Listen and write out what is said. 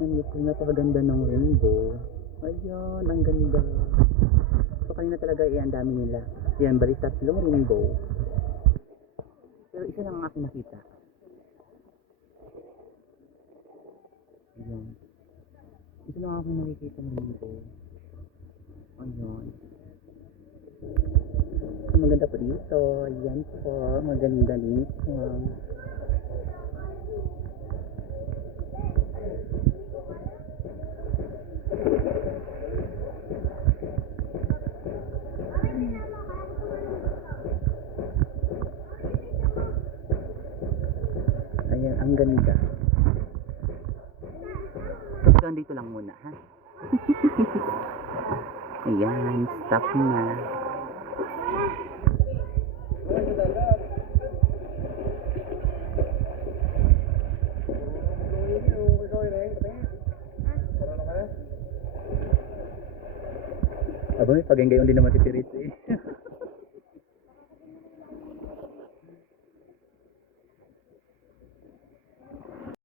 Napakaganda ng rainbow. Ayun, ang ganda. So kanina talaga ang dami nila. Yan, bali tatlong rainbow. Pero isa lang ang aking nakita. Ayan. Isa lang ako nakikita ng rainbow. Ayun. Maganda po dito. Ayan po. Maganda dito. Ayan, ang ganda. So, dito lang muna, ha? Ayan, stop na. Aba, may pagenggayon din naman si Tiris eh.